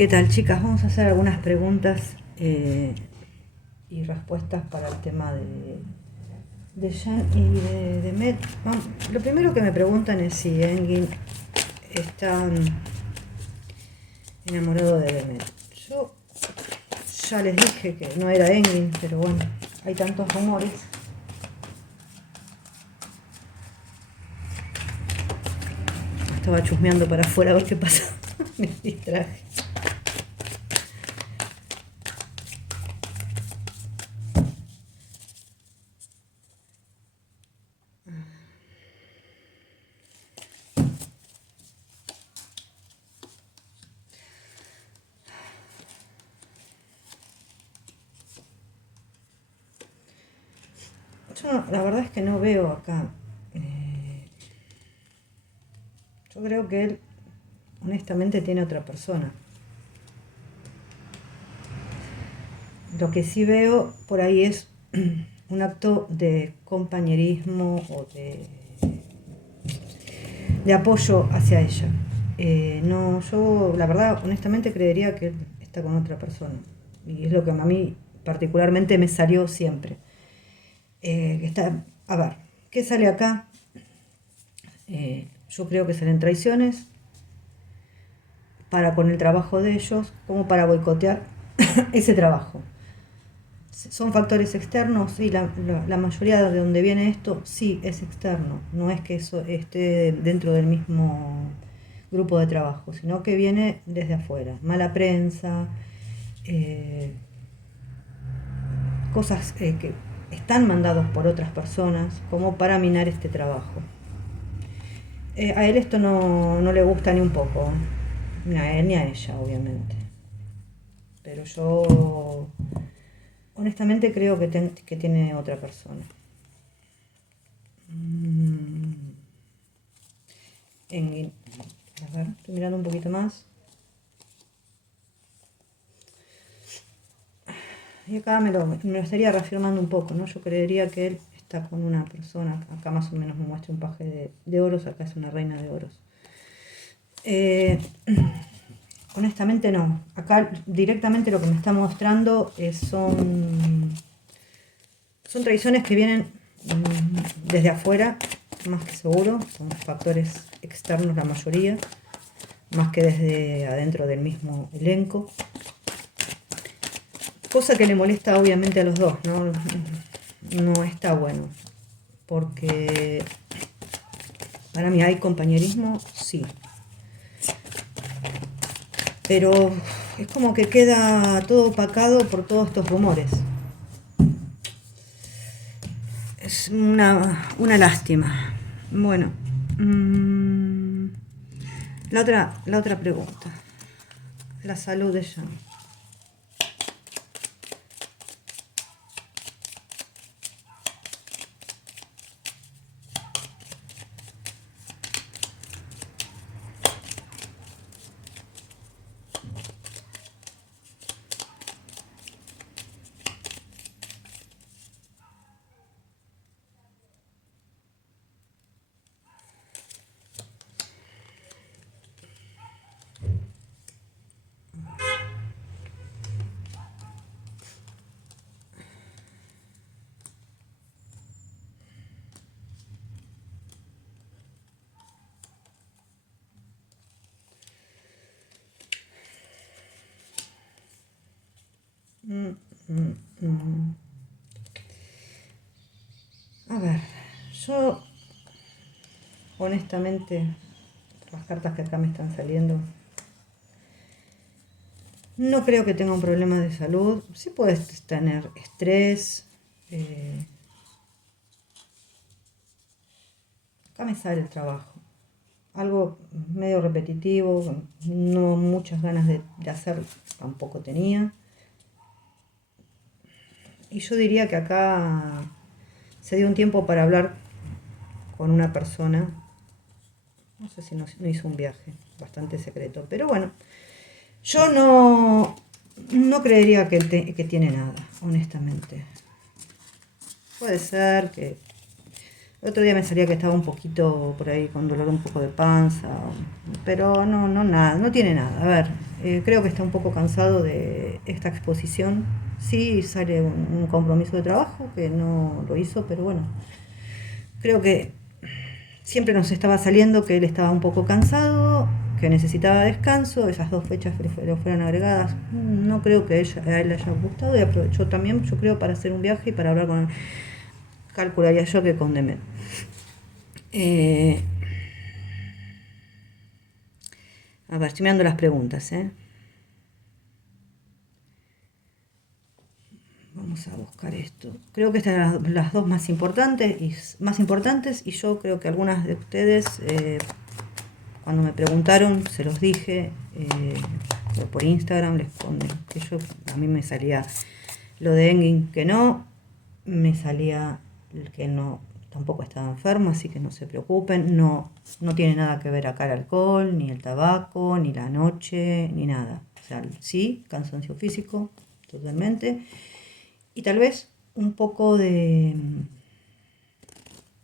¿Qué tal, chicas? Vamos a hacer algunas preguntas y respuestas para el tema de Jean y de Met. Lo primero que me preguntan es si Engin está enamorado de Demet. Yo ya les dije que no era Engin, pero bueno, hay tantos rumores. Estaba chusmeando para afuera a ver qué pasa. Me distraje. Yo la verdad es que no veo acá. Yo creo que él honestamente tiene otra persona. Lo que sí veo por ahí es un acto de compañerismo o de apoyo hacia ella. No, yo la verdad honestamente creería que él está con otra persona. Y es lo que a mí particularmente me salió siempre. A ver, ¿qué sale acá? Yo creo que salen traiciones para con el trabajo de ellos, como para boicotear ese trabajo. ¿Son factores externos? Sí, la mayoría de donde viene esto sí es externo, no es que eso esté dentro del mismo grupo de trabajo, sino que viene desde afuera. Mala prensa, cosas que están mandados por otras personas como para minar este trabajo. A él esto no le gusta ni un poco, ni a él ni a ella, obviamente. Pero yo honestamente creo que tiene otra persona. A ver, estoy mirando un poquito más. Y acá me lo estaría reafirmando un poco, ¿no? Yo creería que él está con una persona. Acá más o menos me muestra un paje de oros, acá es una reina de oros. Honestamente no. Acá directamente lo que me está mostrando son tradiciones que vienen desde afuera, más que seguro. Son factores externos la mayoría, más que desde adentro del mismo elenco. Cosa que le molesta obviamente a los dos, ¿no? No está bueno. Porque para mí hay compañerismo, sí. Pero es como que queda todo opacado por todos estos rumores. Es una lástima. Bueno, la otra pregunta. La salud de Jean. A ver, yo honestamente, las cartas que acá me están saliendo, no creo que tenga un problema de salud. Sí puedes tener estrés. Acá me sale el trabajo. Algo medio repetitivo, no muchas ganas de hacer, tampoco tenía. Y yo diría que acá se dio un tiempo para hablar con una persona. No sé si no hizo un viaje, bastante secreto. Pero bueno, yo no creería que tiene nada, honestamente. Puede ser que... El otro día me salía que estaba un poquito por ahí con dolor un poco de panza. Pero no nada, no tiene nada. A ver, creo que está un poco cansado de esta exposición. Sí sale un compromiso de trabajo que no lo hizo, pero bueno, creo que siempre nos estaba saliendo que él estaba un poco cansado, que necesitaba descanso. Esas 2 fechas le fueron agregadas. No creo que a él le haya gustado, y aprovechó también, yo creo, para hacer un viaje y para hablar con él. Calcularía yo que con Demet. A ver, estoy mirando las preguntas, Vamos a buscar esto. Creo que estas eran las 2 más importantes, y yo creo que algunas de ustedes, cuando me preguntaron, se los dije por Instagram, les pone que a mí me salía lo de Engin, que no, me salía el que no, tampoco estaba enfermo, así que no se preocupen, no tiene nada que ver acá el alcohol, ni el tabaco, ni la noche, ni nada. O sea, sí, cansancio físico, totalmente, y tal vez un poco de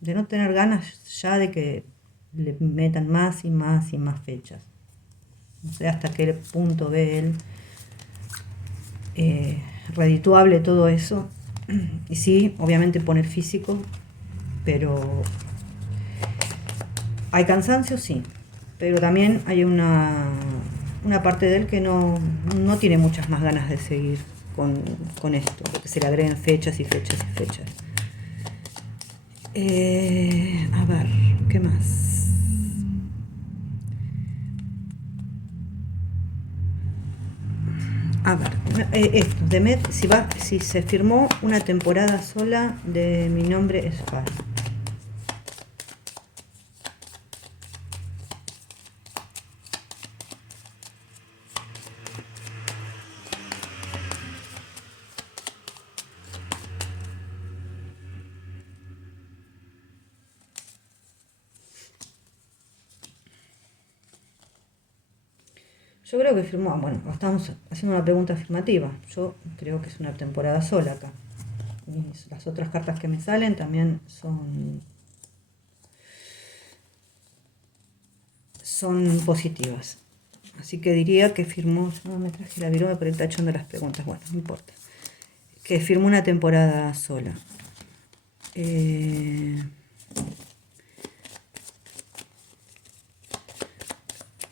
no tener ganas ya de que le metan más y más y más fechas. No sé hasta qué punto ve él redituable todo eso. Y sí, obviamente poner físico, pero hay cansancio, sí, pero también hay una parte de él que no tiene muchas más ganas de seguir con esto, porque se le agreguen fechas y fechas y fechas. A ver, ¿qué más? A ver, esto, Demet, si se firmó una temporada sola de Mi Nombre es Far. Yo creo que firmó, bueno, estamos haciendo una pregunta afirmativa. Yo creo que es una temporada sola acá. Las otras cartas que me salen también son positivas. Así que diría que firmó, no me traje la virome por el tachón de las preguntas, bueno, no importa. Que firmó una temporada sola.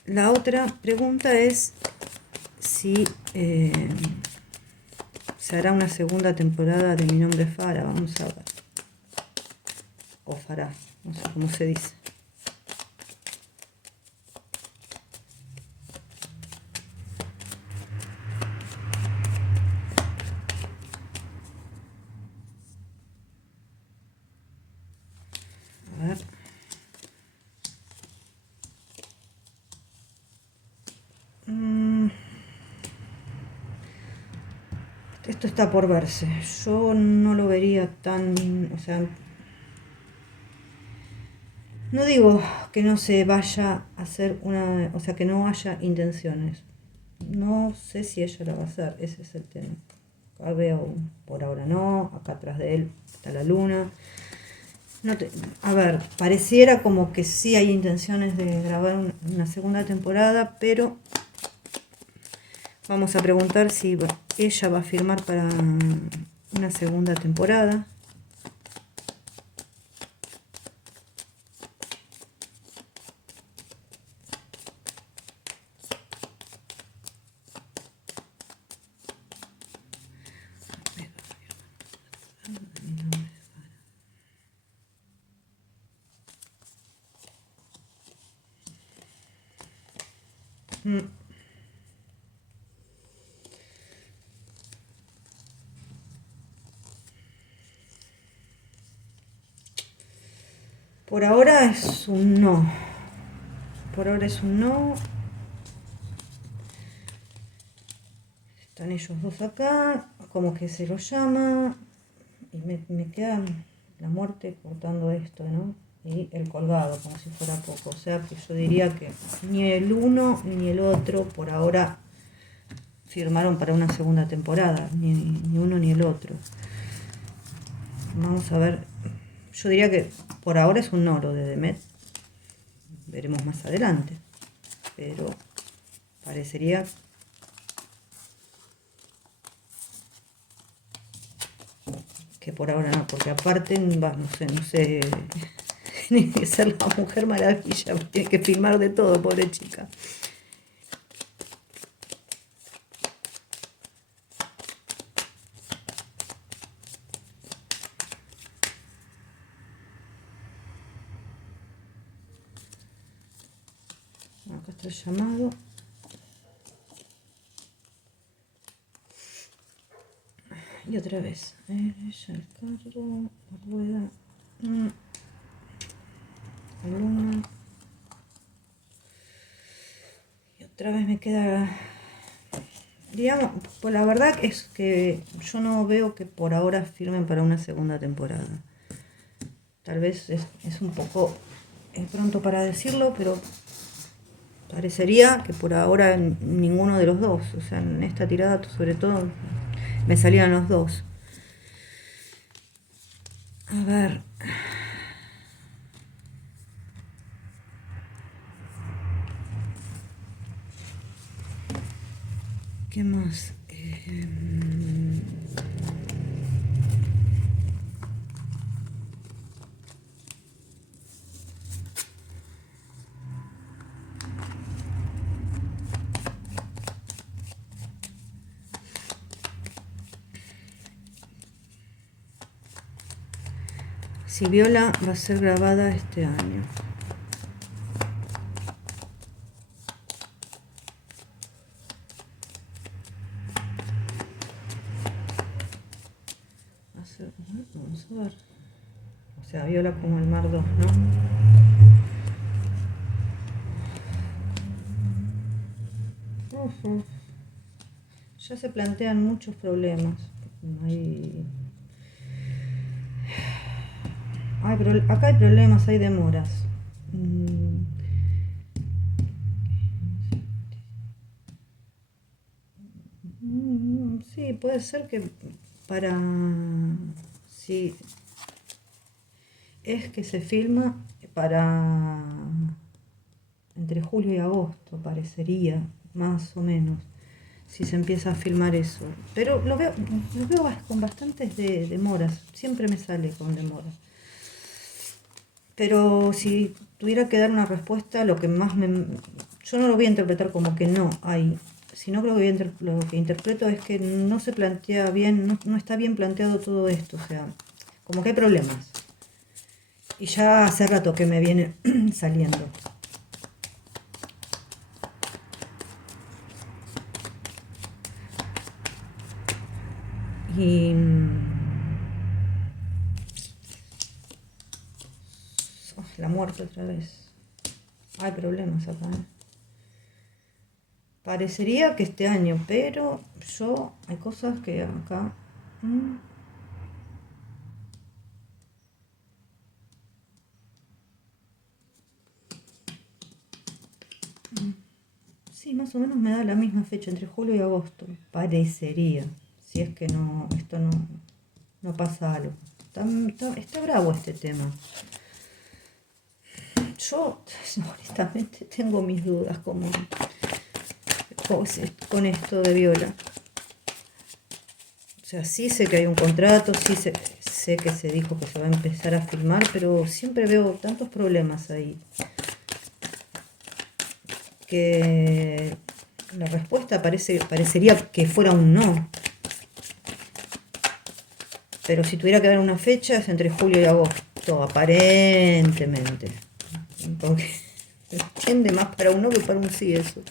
La otra pregunta es si se hará una segunda temporada de Mi Nombre es Fara. Vamos a ver. O Fará, no sé cómo se dice. A ver. Esto está por verse. Yo no lo vería tan, o sea, no digo que no se vaya a hacer o sea, que no haya intenciones. No sé si ella la va a hacer, ese es el tema. Acá veo, por ahora no, acá atrás de él está la luna. A ver, pareciera como que sí hay intenciones de grabar una segunda temporada, pero vamos a preguntar si ella va a firmar para una segunda temporada. Por ahora es un no. Por ahora es un no. Están ellos dos acá, como que se los llama. Y me queda la muerte cortando esto, ¿no? Y el colgado, como si fuera poco. O sea que yo diría que ni el uno ni el otro por ahora firmaron para una segunda temporada. Ni uno ni el otro. Vamos a ver. Yo diría que por ahora es un no lo de Demet. Veremos más adelante. Pero parecería que por ahora no, porque aparte, no sé, tiene que ser la Mujer Maravilla, tiene que filmar de todo, pobre chica. Acá está el llamado. Y otra vez, ella, el carro, la rueda, la luna. Y otra vez me queda, digamos, pues la verdad es que yo no veo que por ahora firmen para una segunda temporada. Tal vez es un poco pronto para decirlo, pero parecería que por ahora ninguno de los dos, o sea, en esta tirada sobre todo me salían los dos. A ver. ¿Qué más? Si Viola va a ser grabada este año. Vamos a ver. O sea, Viola como el Mar 2, ¿no? Ya se plantean muchos problemas. Acá hay problemas, hay demoras. Sí, puede ser que para... Sí, es que se filma para entre julio y agosto, parecería, más o menos, si se empieza a filmar eso. Pero lo veo con bastantes demoras, siempre me sale con demoras. Pero si tuviera que dar una respuesta, lo que más yo no lo voy a interpretar como que no hay, sino que lo que interpreto es que no se plantea bien, no está bien planteado todo esto, o sea, como que hay problemas. Y ya hace rato que me viene saliendo. Y la muerte otra vez. Hay problemas acá. Parecería que este año, pero hay cosas que acá... Sí, más o menos me da la misma fecha, entre julio y agosto. Parecería. Si es que esto no pasa algo. Está bravo este tema. Yo, honestamente, tengo mis dudas con esto de Viola. O sea, sí sé que hay un contrato, sí sé que se dijo que se va a empezar a filmar, pero siempre veo tantos problemas ahí. Que la respuesta parecería que fuera un no. Pero si tuviera que dar una fecha es entre julio y agosto, aparentemente. Porque tiende más para un no que para un sí eso.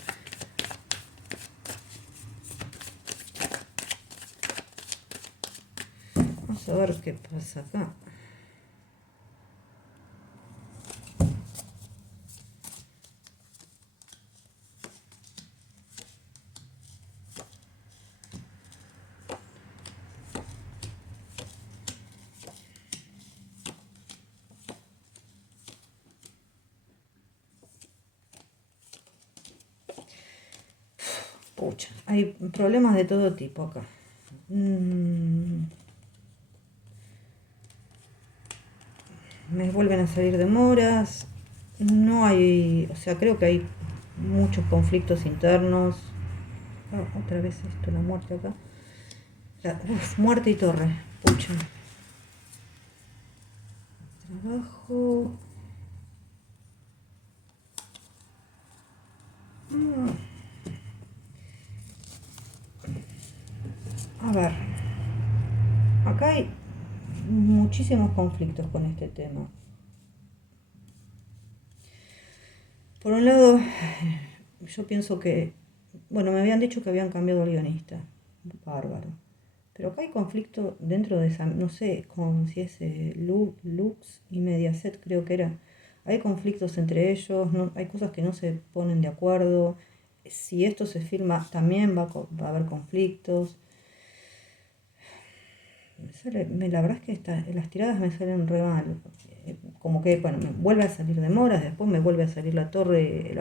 Vamos a ver qué pasa acá. Pucha, hay problemas de todo tipo acá. Me vuelven a salir demoras. No hay, o sea, creo que hay muchos conflictos internos. Otra vez esto, la muerte acá. Muerte y torre, pucha. abajo. A ver, acá hay muchísimos conflictos con este tema. Por un lado, yo pienso que, bueno, me habían dicho que habían cambiado el guionista, bárbaro. Pero acá hay conflicto dentro de esa, no sé si es Lux y Mediaset, creo que era. Hay conflictos entre ellos, no, hay cosas que no se ponen de acuerdo. Si esto se filma, también va a haber conflictos. La verdad es que las tiradas me salen re mal. Como que, bueno, me vuelve a salir Demoras, después me vuelve a salir la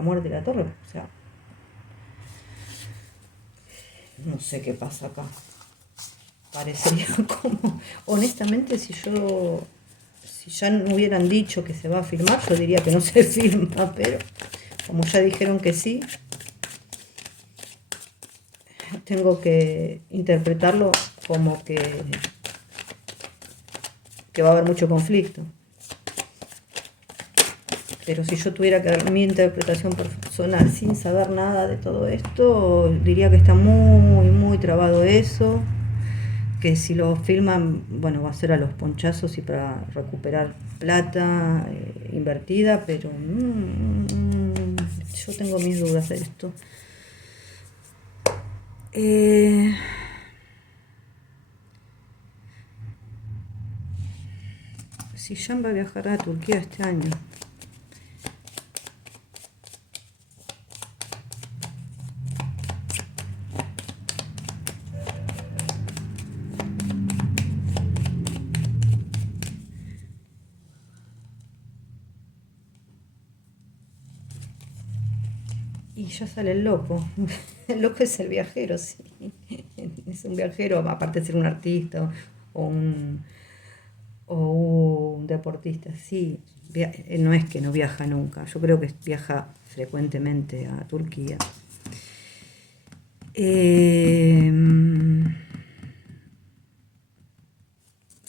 muerte de la torre. O sea, no sé qué pasa acá. Parecería como, honestamente, si ya no hubieran dicho que se va a filmar, yo diría que no se filma, pero como ya dijeron que sí, tengo que interpretarlo como que va a haber mucho conflicto. Pero si yo tuviera que dar mi interpretación personal sin saber nada de todo esto, diría que está muy, muy trabado eso. Que si lo filman, bueno, va a ser a los ponchazos y para recuperar plata invertida, pero yo tengo mis dudas de esto. Si Jan va a viajar a Turquía este año. Y ya sale el loco. El loco es el viajero, sí. Es un viajero, aparte de ser un artista o un deportista, sí. No es que no viaja nunca. Yo creo que viaja frecuentemente a Turquía.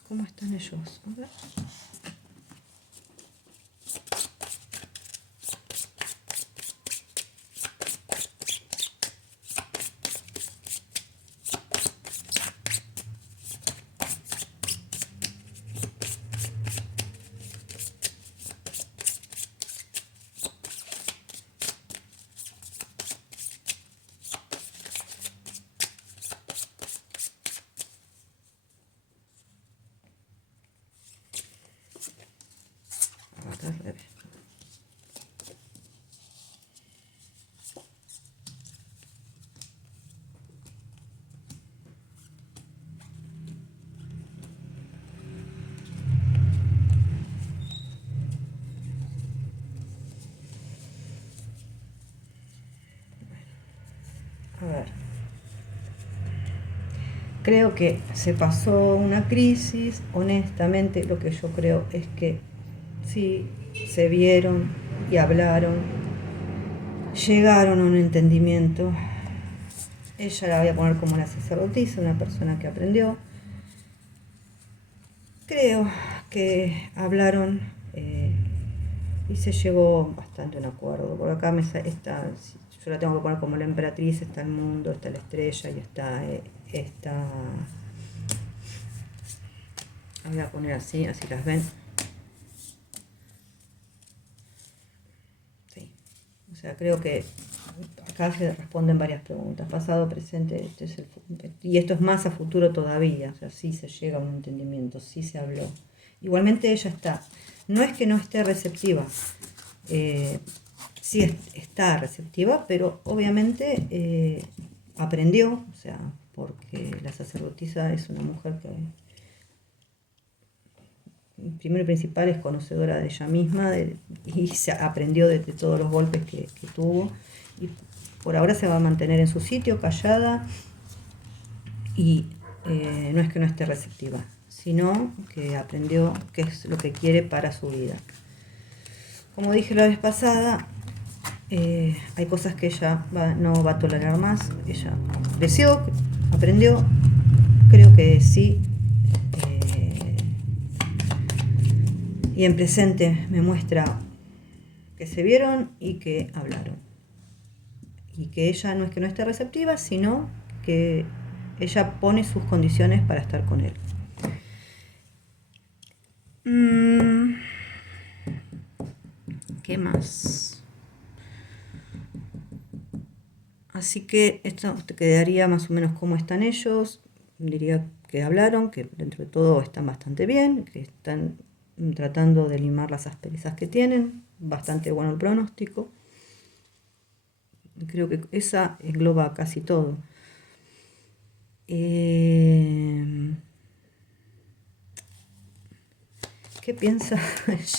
¿Cómo están ellos? A ver. A ver. Creo que se pasó una crisis. Honestamente, lo que yo creo es que sí, se vieron y hablaron, llegaron a un entendimiento. Ella la voy a poner como una sacerdotisa, una persona que aprendió. Creo que hablaron y se llegó bastante a un acuerdo. Por acá está, yo la tengo que poner como la emperatriz, está el mundo, está la estrella y está voy a poner así las ven. Sí. O sea, creo que acá se responden varias preguntas, pasado, presente, y esto es más a futuro todavía, o sea, sí se llega a un entendimiento, sí se habló. Igualmente ella está, no es que no esté receptiva, sí está receptiva, pero obviamente aprendió, o sea, porque la sacerdotisa es una mujer que primero y principal es conocedora de ella misma y se aprendió de todos los golpes que tuvo, y por ahora se va a mantener en su sitio, callada, y no es que no esté receptiva, sino que aprendió qué es lo que quiere para su vida. Como dije la vez pasada, hay cosas que ella no va a tolerar más. Ella creció, aprendió, creo que sí. Y en presente me muestra que se vieron y que hablaron. Y que ella no es que no esté receptiva, sino que ella pone sus condiciones para estar con él. ¿Qué más? Así que esto te quedaría más o menos cómo están ellos. Diría que hablaron, que dentro de todo están bastante bien, que están tratando de limar las asperezas que tienen. Bastante bueno el pronóstico. Creo que esa engloba casi todo. ¿Qué piensa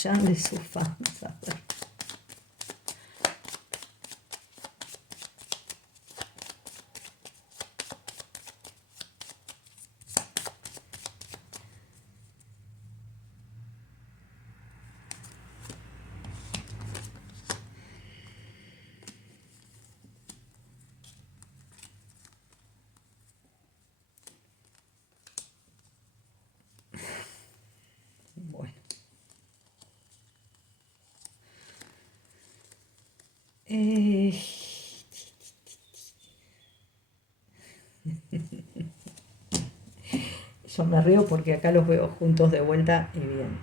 Jean de sus fans? A ver. Bueno. Yo me río porque acá los veo juntos de vuelta y bien.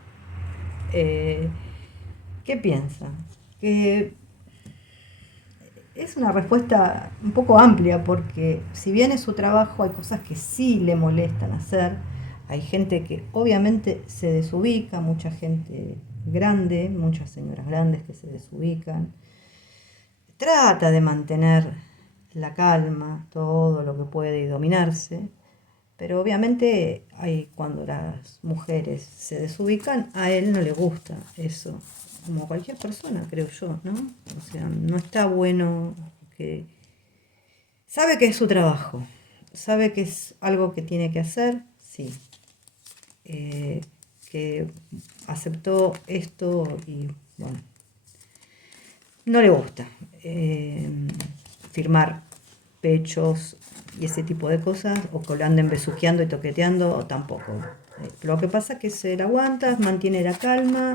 ¿Qué piensa? Que es una respuesta un poco amplia porque si bien es su trabajo, hay cosas que sí le molestan hacer. Hay gente que obviamente se desubica, mucha gente grande, muchas señoras grandes que se desubican. Trata de mantener la calma, todo lo que puede y dominarse, pero obviamente cuando las mujeres se desubican, a él no le gusta eso, como cualquier persona, creo yo, ¿no? O sea, no está bueno que... Sabe que es su trabajo, sabe que es algo que tiene que hacer, sí. Que aceptó esto y bueno, no le gusta firmar pechos y ese tipo de cosas, o que lo anden besuqueando y toqueteando, o tampoco. Lo que pasa es que se la aguanta, mantiene la calma,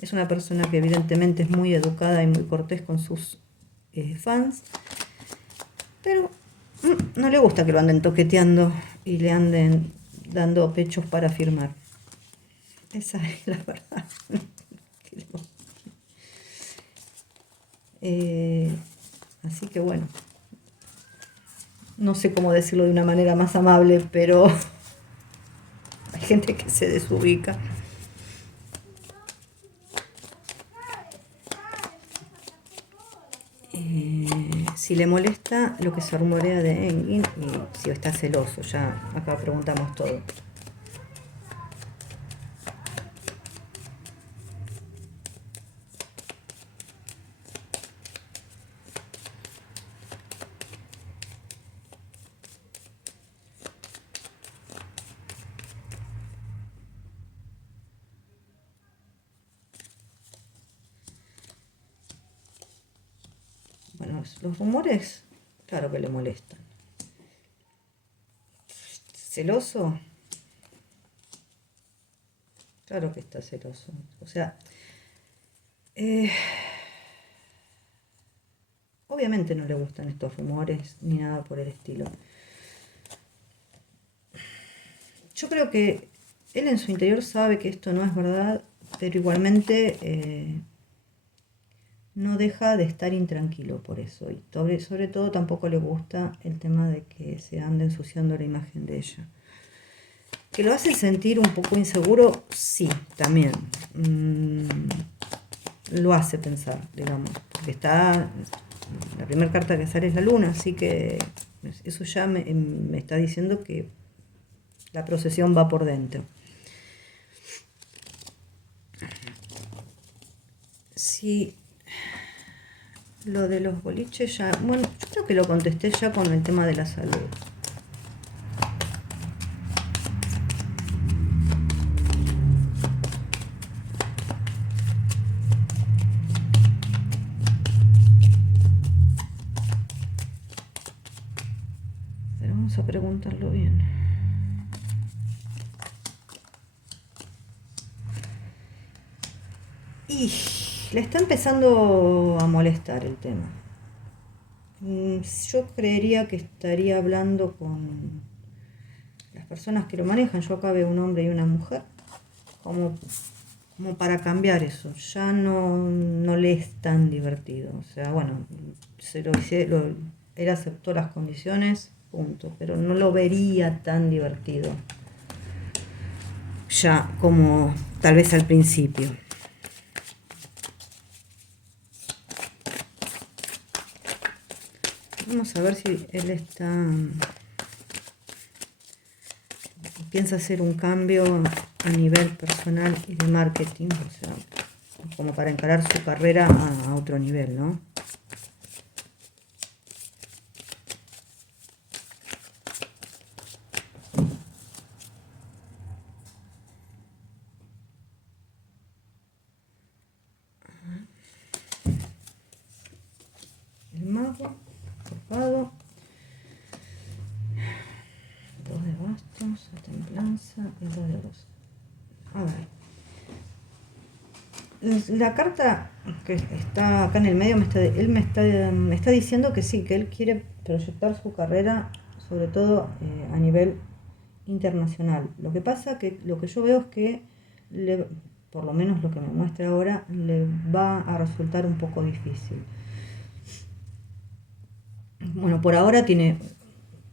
es una persona que evidentemente es muy educada y muy cortés con sus fans, pero no le gusta que lo anden toqueteando y le anden dando pechos para firmar. Esa es la verdad. Así que bueno, no sé cómo decirlo de una manera más amable, pero hay gente que se desubica. Si le molesta lo que se rumorea de Engin y si está celoso, ya acá preguntamos todo. Bueno, los rumores, claro que le molestan. ¿Celoso? Claro que está celoso. O sea, obviamente no le gustan estos rumores ni nada por el estilo. Yo creo que él en su interior sabe que esto no es verdad, pero igualmente no deja de estar intranquilo por eso. Y sobre todo tampoco le gusta el tema de que se ande ensuciando la imagen de ella. ¿Que lo hace sentir un poco inseguro? Sí, también. Lo hace pensar, digamos. Porque la primera carta que sale es la luna, así que eso ya me está diciendo que la procesión va por dentro. Sí, lo de los boliches ya... Bueno, yo creo que lo contesté ya con el tema de la salud. Pero vamos a preguntarlo bien. Y le está empezando a molestar el tema. Yo creería que estaría hablando con las personas que lo manejan. Yo acá veo un hombre y una mujer, como, como para cambiar eso. Ya no le es tan divertido. O sea, bueno, él aceptó las condiciones, punto. Pero no lo vería tan divertido ya como tal vez al principio. Vamos a ver si él piensa hacer un cambio a nivel personal y de marketing, o sea, como para encarar su carrera a otro nivel, ¿no? El mago, forjado, dos de bastos, la templanza y el dos de oros. A ver. La carta que está acá en el medio él me está diciendo que sí, que él quiere proyectar su carrera, sobre todo a nivel internacional. Lo que pasa que lo que yo veo es que, por lo menos lo que me muestra ahora, le va a resultar un poco difícil. Bueno, por ahora tiene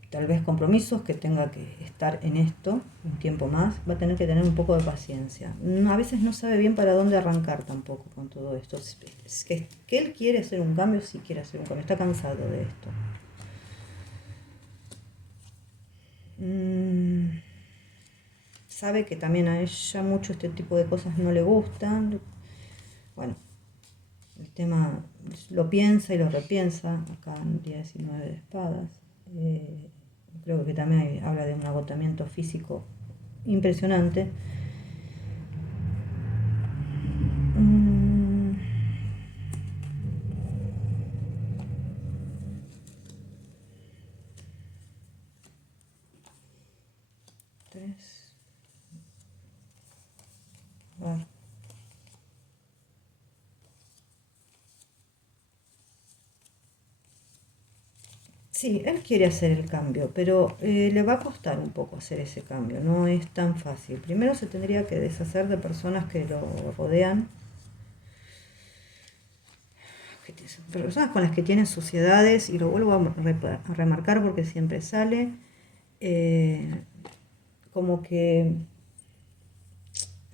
tal vez compromisos que tenga que estar en esto un tiempo más, va a tener que tener un poco de paciencia. A veces no sabe bien para dónde arrancar tampoco con todo esto. Es que él quiere hacer un cambio, sí quiere hacer un cambio, está cansado de esto. Sabe que también a ella mucho este tipo de cosas no le gustan. Bueno, el tema lo piensa y lo repiensa, acá en 19 de espadas. Creo que también habla de un agotamiento físico impresionante. Mm, 3. A ver. Sí, él quiere hacer el cambio, pero le va a costar un poco hacer ese cambio, no es tan fácil. Primero se tendría que deshacer de personas que lo rodean, personas con las que tienen sociedades, y lo vuelvo a remarcar porque siempre sale, eh, como que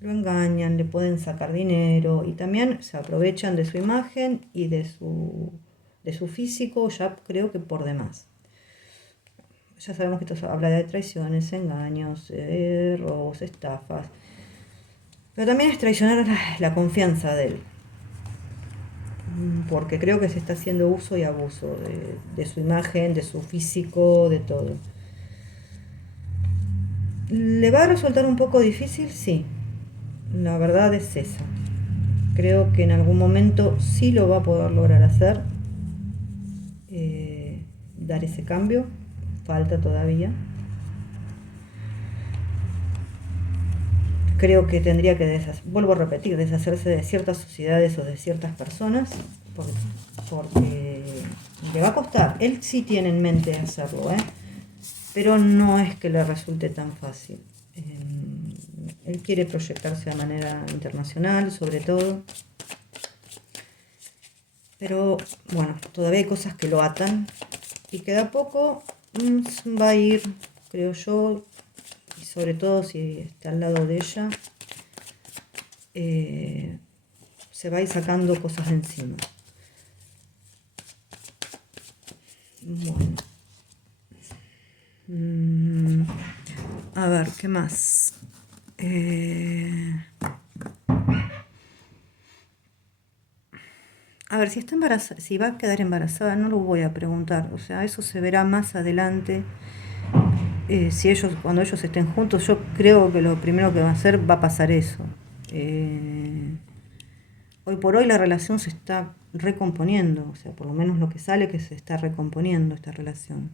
lo engañan, le pueden sacar dinero y también se aprovechan de su imagen y de su físico, ya creo que por demás. Ya sabemos que esto habla de traiciones, engaños, robos, estafas. Pero también es traicionar la confianza de él. Porque creo que se está haciendo uso y abuso de su imagen, de su físico, de todo. ¿Le va a resultar un poco difícil? Sí. La verdad es esa. Creo que en algún momento sí lo va a poder lograr hacer. Dar ese cambio. Falta todavía. Creo que tendría que, vuelvo a repetir, deshacerse de ciertas sociedades o de ciertas personas, porque le va a costar. Él sí tiene en mente hacerlo, pero no es que le resulte tan fácil. Él quiere proyectarse de manera internacional, sobre todo, pero bueno, todavía hay cosas que lo atan y que de a poco va a ir, creo yo, y sobre todo si está al lado de ella, se va a ir sacando cosas de encima. Bueno. A ver, ¿qué más? A ver, si está embarazada, si va a quedar embarazada, no lo voy a preguntar. O sea, eso se verá más adelante. Si cuando ellos estén juntos, yo creo que lo primero que va a hacer va a pasar eso. Hoy por hoy la relación se está recomponiendo, o sea, por lo menos lo que sale que se está recomponiendo esta relación.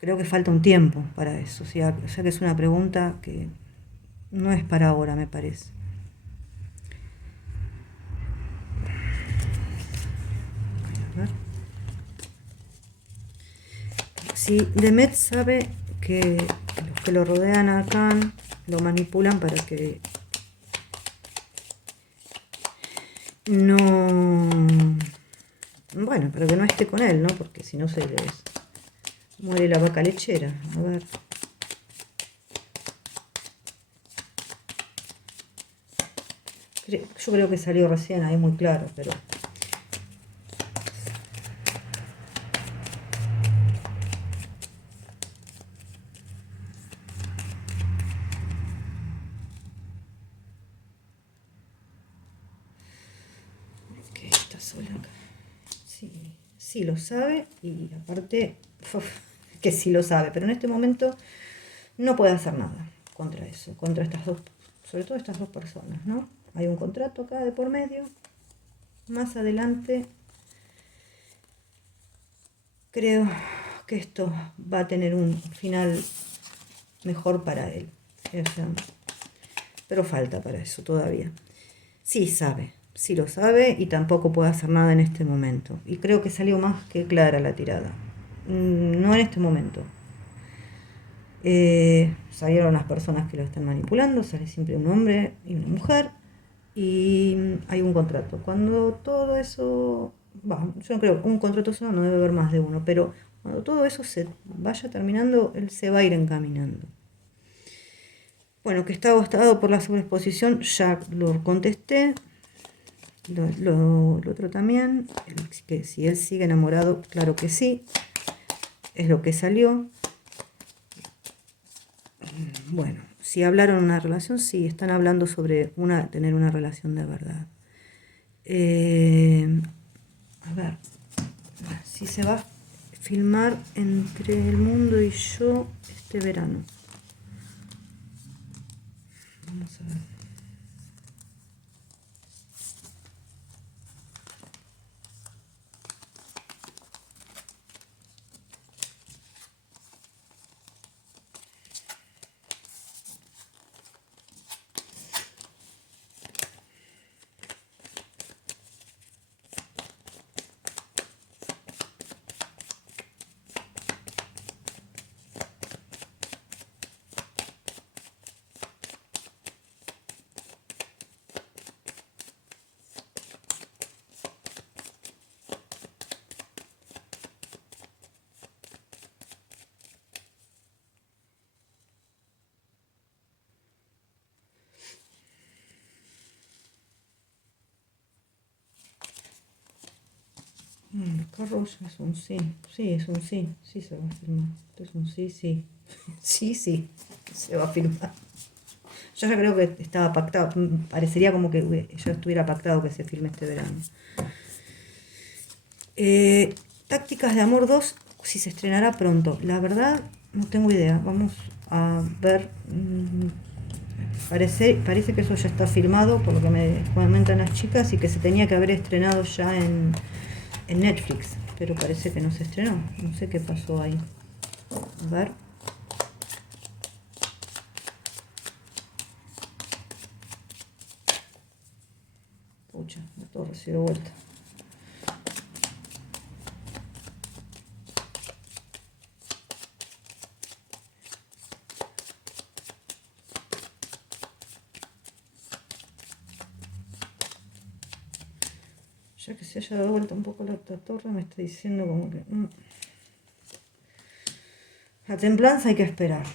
Creo que falta un tiempo para eso, o sea que es una pregunta que no es para ahora, me parece. Si Demet sabe que los que lo rodean a Khan lo manipulan para que no, bueno, para que no esté con él, ¿no? Porque si no se les muere la vaca lechera. A ver. Yo creo que salió recién ahí muy claro, pero... ¿Qué está sola acá? Sí, sí lo sabe y aparte que sí lo sabe, pero en este momento no puede hacer nada contra eso, contra estas dos, sobre todo estas dos personas, ¿no? Hay un contrato acá de por medio. Más adelante creo que esto va a tener un final mejor para él. O sea, pero falta para eso todavía. Sí sabe, sí lo sabe y tampoco puede hacer nada en este momento. Y creo que salió más que clara la tirada. No en este momento. Salieron las personas que lo están manipulando, sale siempre un hombre y una mujer y hay un contrato. Cuando todo eso, yo no creo, un contrato solo no debe haber más de uno, pero cuando todo eso se vaya terminando, él se va a ir encaminando. Bueno, que está agotado por la sobreexposición, ya lo contesté. Lo otro también, que si él sigue enamorado, claro que sí, es lo que salió. Bueno, si hablaron una relación, sí, están hablando sobre tener una relación de verdad. A ver, si se va a filmar Entre el mundo y yo este verano. Vamos a ver. Carroya es un sí, sí, es un sí, sí se va a filmar. Esto es un sí, sí, sí, sí, se va a filmar. Yo ya creo que estaba pactado, parecería como que ya estuviera pactado que se filme este verano. Tácticas de Amor 2, si se estrenará pronto. La verdad, no tengo idea. Vamos a ver. Parece que eso ya está filmado, por lo que me comentan las chicas, y que se tenía que haber estrenado ya en Netflix. Pero parece que no se estrenó. No sé qué pasó ahí. A ver. Pucha, todo recibió vuelta. Ya que se haya dado vuelta un poco la torre, me está diciendo como que... La templanza hay que esperar.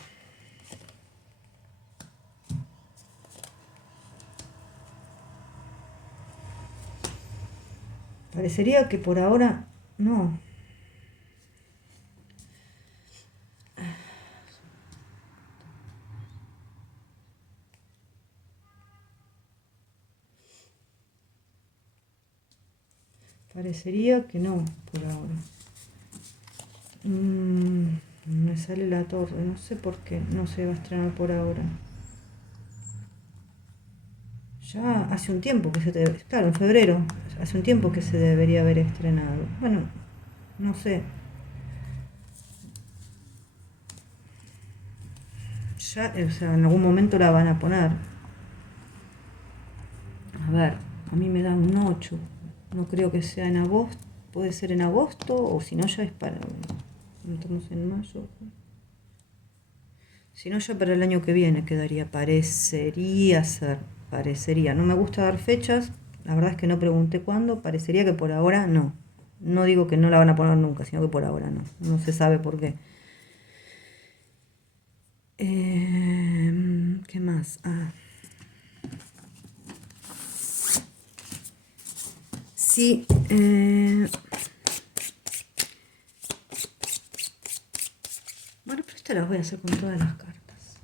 Parecería que por ahora no. Parecería que no, por ahora. Me sale la torre, no sé por qué no se va a estrenar por ahora. Ya hace un tiempo que claro, en febrero, hace un tiempo que se debería haber estrenado. Bueno, no sé. Ya, o sea, en algún momento la van a poner. A ver, a mí me dan un 8. No creo que sea en agosto. Puede ser en agosto o si no ya es para... Estamos en mayo. Si no, ya para el año que viene quedaría. Parecería ser. Parecería. No me gusta dar fechas. La verdad es que no pregunté cuándo. Parecería que por ahora no. No digo que no la van a poner nunca, sino que por ahora no. No se sabe por qué. ¿Qué más? Sí. Bueno, pero esto las voy a hacer con todas las cartas.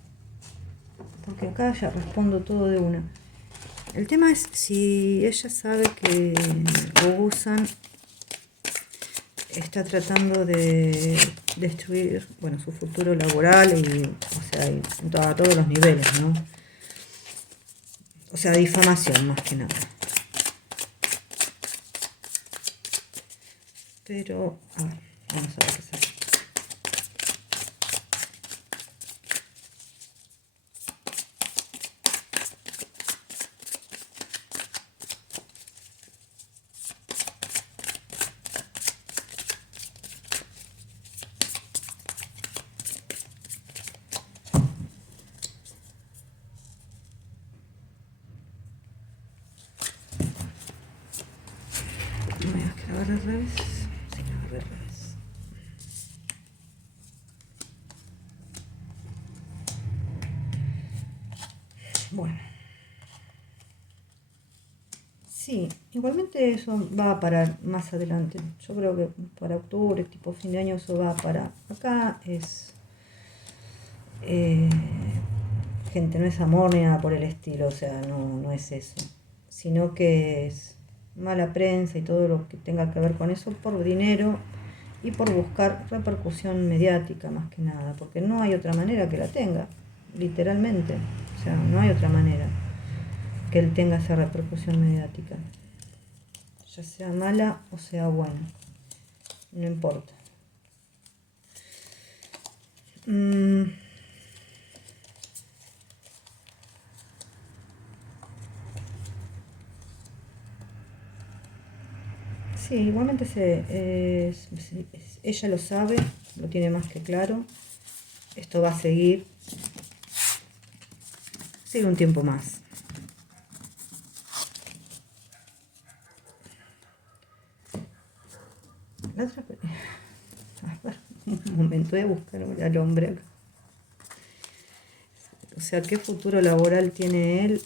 Porque acá ya respondo todo de una. El tema es si ella sabe que Gogusan está tratando de destruir, bueno, su futuro laboral y, o sea, a todos los niveles, ¿no? O sea, difamación más que nada. Pero, a ver, vamos a ver qué sale. Voy a grabar al revés. Sí, grabar al revés. Bueno. Sí, igualmente eso va a parar más adelante. Yo creo que para octubre, tipo fin de año, eso va a parar. Acá es gente, no es amor ni nada por el estilo, o sea, no es eso. Sino que es mala prensa y todo lo que tenga que ver con eso por dinero y por buscar repercusión mediática más que nada, porque no hay otra manera que la tenga, literalmente. O sea, no hay otra manera que él tenga esa repercusión mediática. Ya sea mala o sea buena, no importa. Sí, igualmente ella lo sabe, lo tiene más que claro. Esto va a seguir un tiempo más. La otra, a ver, un momento, voy a buscar al hombre acá. O sea, ¿qué futuro laboral tiene él?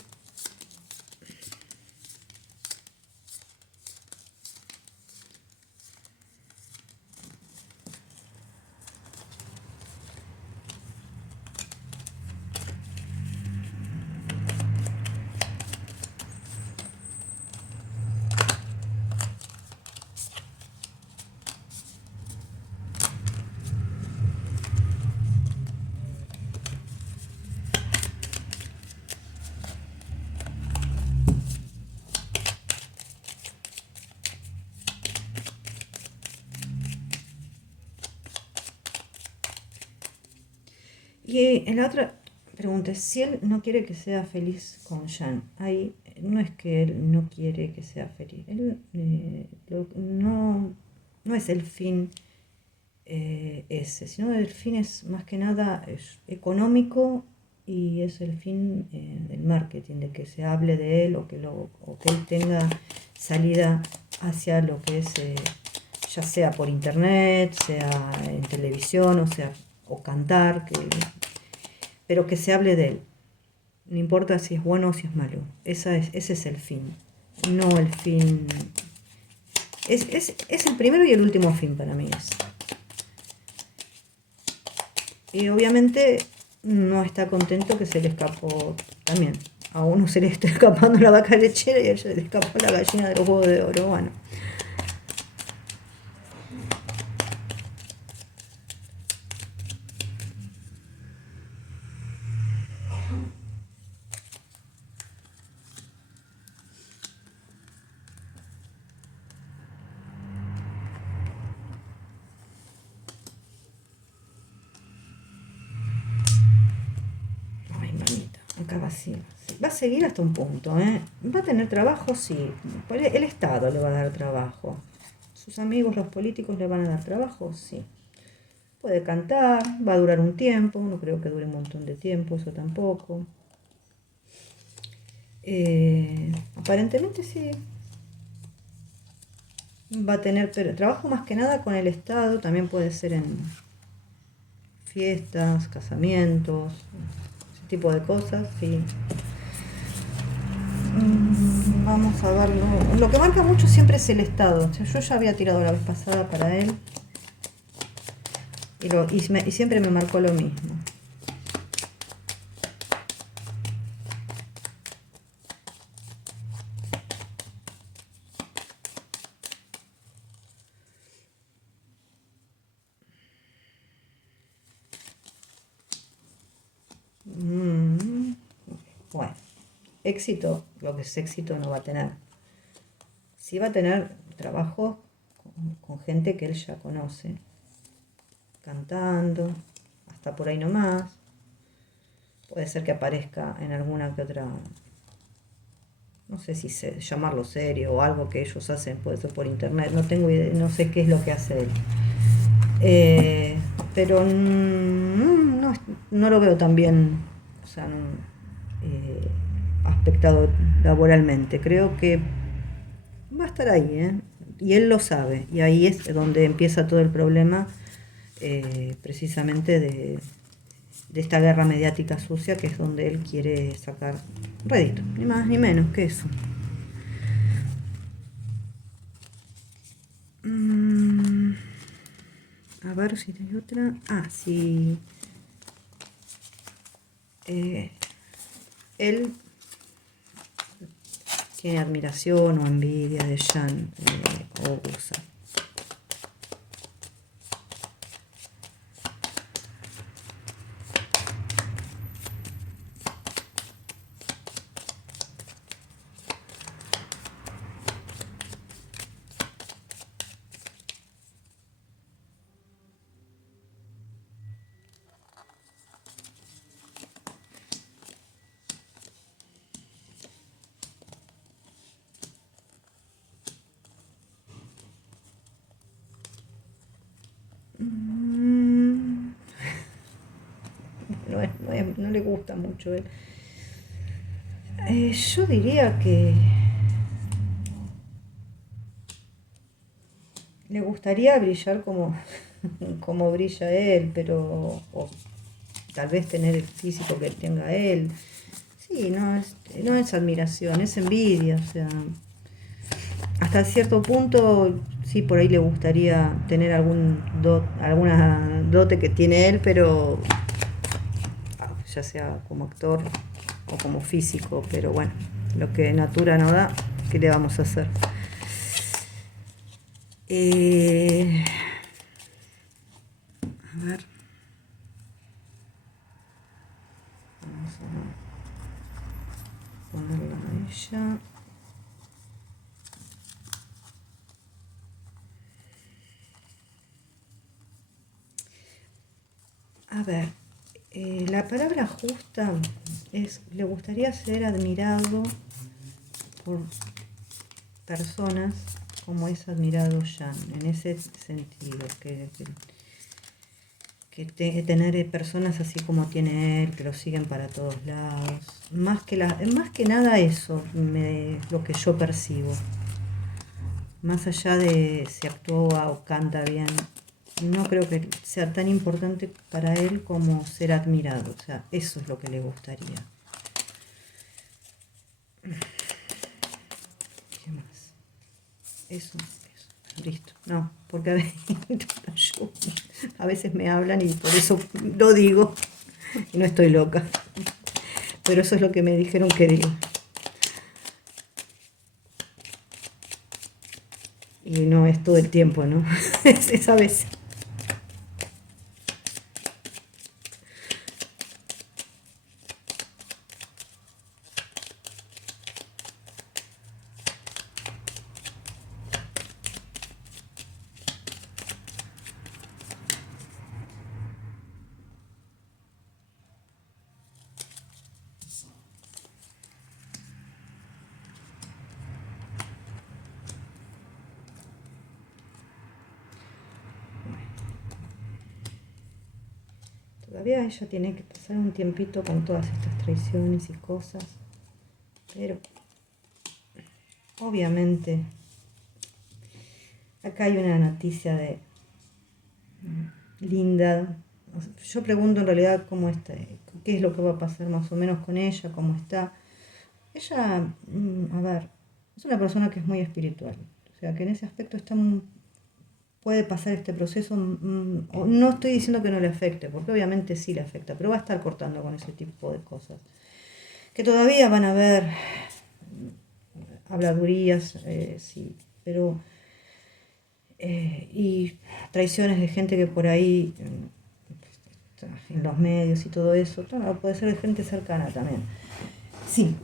Y en la otra pregunta es, si él no quiere que sea feliz con Jan, ahí no es que él no quiere que sea feliz, él no es el fin ese, sino el fin es más que nada es económico y es el fin del marketing, de que se hable de él o que él tenga salida hacia lo que es, ya sea por internet, sea en televisión, o cantar, pero que se hable de él. No importa si es bueno o si es malo. Ese es el fin. No el fin. Es el primero y el último fin para mí. Y obviamente no está contento que se le escapó también. A uno se le está escapando la vaca lechera y a ella se le escapó la gallina de los huevos de oro. Bueno. Ay, mamita, acá vacía. Va a seguir hasta un punto, ¿eh? Va a tener trabajo, sí. El Estado le va a dar trabajo. Sus amigos, los políticos, le van a dar trabajo, sí. Puede cantar, va a durar un tiempo, no creo que dure un montón de tiempo, eso tampoco. Aparentemente sí, va a tener, pero trabajo más que nada con el Estado, también puede ser en fiestas, casamientos, ese tipo de cosas, sí. Vamos a verlo. Lo que marca mucho siempre es el Estado. O sea, yo ya había tirado la vez pasada para él y siempre me marcó lo mismo. Mm, bueno, éxito, lo que es éxito no va a tener. Sí va a tener trabajo con gente que él ya conoce, cantando, hasta por ahí nomás. Puede ser que aparezca en alguna que otra, no sé si llamarlo serio o algo que ellos hacen, puede ser por internet, no tengo idea, no sé qué es lo que hace él. Eh, pero no, no lo veo tan bien, o sea, aspectado laboralmente. Creo que va a estar ahí, ¿eh? Y él lo sabe, y ahí es donde empieza todo el problema, precisamente de esta guerra mediática sucia, que es donde él quiere sacar rédito, ni más ni menos que eso. Mm, a ver si hay otra. Ah, sí. Eh, él tiene admiración o envidia de Jan o Usa. Mm, no le gusta mucho él. Yo diría que le gustaría brillar como, como brilla él, pero o tal vez tener el físico que tenga él. Sí, no es admiración, es envidia. O sea, hasta cierto punto, sí, por ahí le gustaría tener alguna dote que tiene él, pero ya sea como actor o como físico, pero bueno, lo que Natura no da, ¿qué le vamos a hacer? Eh, a ver, vamos a ponerla a ella. A ver, la palabra justa es, le gustaría ser admirado por personas como es admirado Jan, en ese sentido, que tener personas así como tiene él, que lo siguen para todos lados. Más que nada eso es lo que yo percibo. Más allá de si actúa o canta bien, no creo que sea tan importante para él como ser admirado. O sea, eso es lo que le gustaría. ¿Qué más? Eso. Listo. No, porque a veces me hablan y por eso lo digo. Y no estoy loca. Pero eso es lo que me dijeron que digo. Y no es todo el tiempo, ¿no? Es a veces. Todavía ella tiene que pasar un tiempito con todas estas traiciones y cosas, pero obviamente acá hay una noticia de linda. Yo pregunto en realidad cómo está, qué es lo que va a pasar más o menos con ella, cómo está. Ella, a ver, es una persona que es muy espiritual, o sea que en ese aspecto puede pasar este proceso. No estoy diciendo que no le afecte, porque obviamente sí le afecta, pero va a estar cortando con ese tipo de cosas. Que todavía van a haber habladurías, sí, pero y traiciones de gente que por ahí en los medios y todo eso, claro, puede ser de gente cercana también. Sí,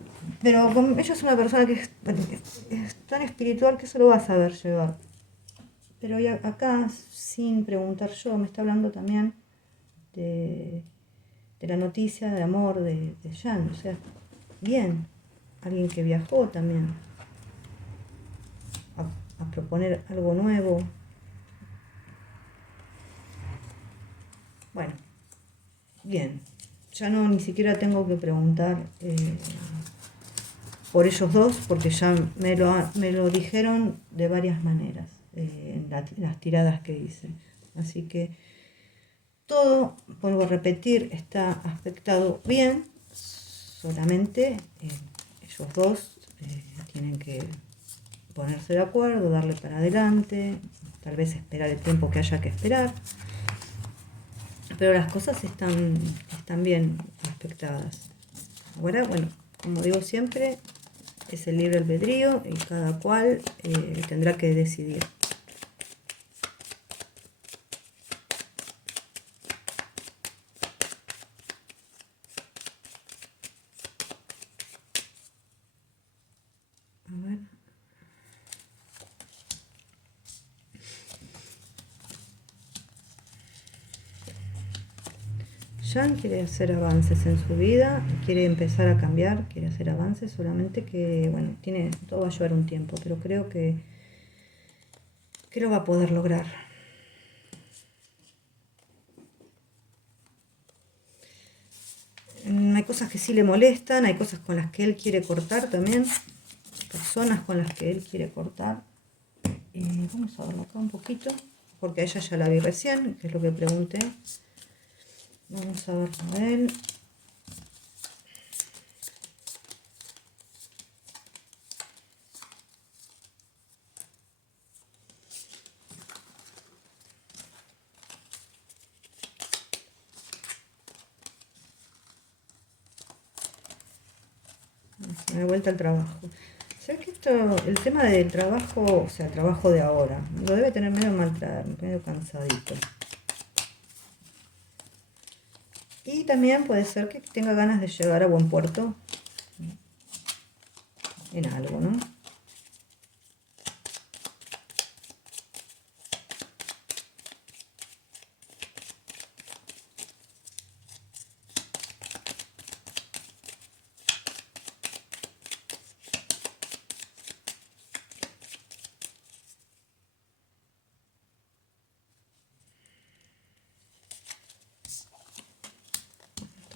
pero ella es una persona que es tan espiritual que eso lo va a saber llevar. Pero ya acá, sin preguntar yo, me está hablando también de, de la noticia de amor de Jan. O sea, bien, alguien que viajó también a proponer algo nuevo. Bueno, bien, ya no ni siquiera tengo que preguntar por ellos dos, porque ya me lo dijeron de varias maneras en las tiradas que hice. Así que todo, vuelvo a repetir, está aspectado bien, solamente ellos dos tienen que ponerse de acuerdo, darle para adelante, tal vez esperar el tiempo que haya que esperar. Pero las cosas están bien aspectadas. Ahora, bueno, como digo siempre, es el libre albedrío y cada cual tendrá que decidir. A ver. Jan quiere hacer avances en su vida, quiere empezar a cambiar, quiere hacer avances, solamente que, bueno, todo va a llevar un tiempo, pero creo que lo va a poder lograr. Hay cosas que sí le molestan, hay cosas con las que él quiere cortar también, personas con las que él quiere cortar. Vamos a verlo acá un poquito, porque a ella ya la vi recién, que es lo que pregunté. Vamos a verlo a él. Me da vuelta al trabajo. ¿Sabes que el tema del trabajo, o sea, el trabajo de ahora, lo debe tener medio medio cansadito? Y también puede ser que tenga ganas de llegar a buen puerto en algo, ¿no?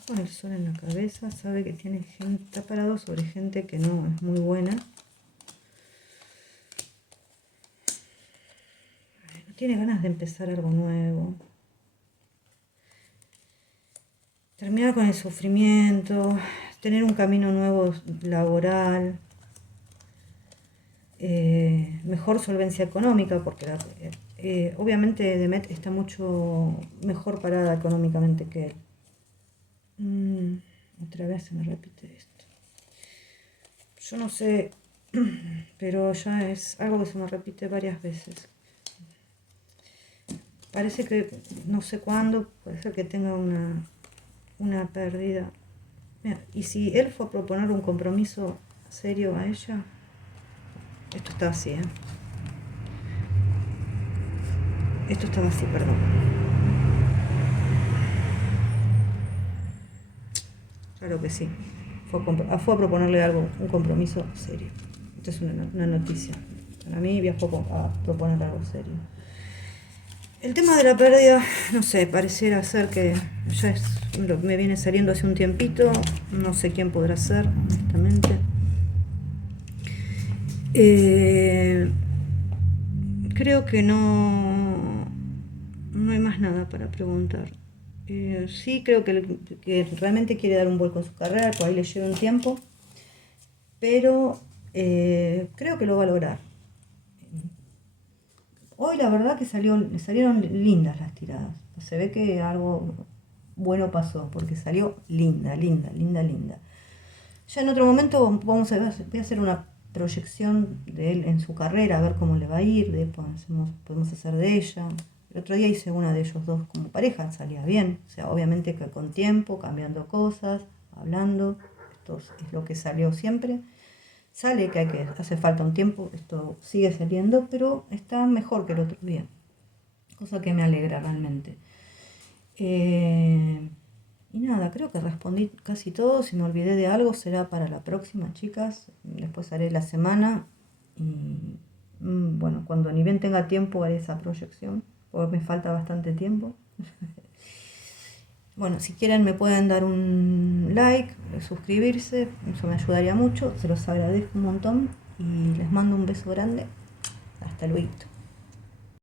Con el sol en la cabeza, sabe que tiene gente, está parado sobre gente que no es muy buena. No tiene ganas de empezar algo nuevo. Terminar con el sufrimiento, tener un camino nuevo laboral, mejor solvencia económica, porque obviamente Demet está mucho mejor parada económicamente que él. Otra vez se me repite esto. Yo no sé, pero ya es algo que se me repite varias veces. Parece que no sé cuándo, puede ser que tenga una pérdida. Mira, y si él fue a proponer un compromiso serio a ella, esto está así, Esto estaba así, perdón. Claro que sí. Fue a proponerle algo, un compromiso serio. Esto es una noticia. Para mí viajó a proponer algo serio. El tema de la pérdida, no sé, pareciera ser que me viene saliendo hace un tiempito, no sé quién podrá ser, honestamente. Creo que no hay más nada para preguntar. Sí, creo que realmente quiere dar un vuelco en su carrera, por ahí le lleva un tiempo, pero creo que lo va a lograr. Hoy la verdad que le salieron lindas las tiradas. Se ve que algo bueno pasó, porque salió linda, linda, linda, linda. Ya en otro momento voy a hacer una proyección de él en su carrera, a ver cómo le va a ir, podemos hacer de ella. El otro día hice una de ellos dos como pareja, salía bien. O sea, obviamente que con tiempo, cambiando cosas, hablando. Esto es lo que salió siempre. Sale que hace falta un tiempo, esto sigue saliendo, pero está mejor que el otro día. Cosa que me alegra realmente. Y nada, creo que respondí casi todo. Si me olvidé de algo será para la próxima, chicas. Después haré la semana. Y bueno, cuando ni bien tenga tiempo haré esa proyección, porque me falta bastante tiempo. Bueno, si quieren me pueden dar un like, suscribirse, eso me ayudaría mucho, se los agradezco un montón y les mando un beso grande. Hasta luego.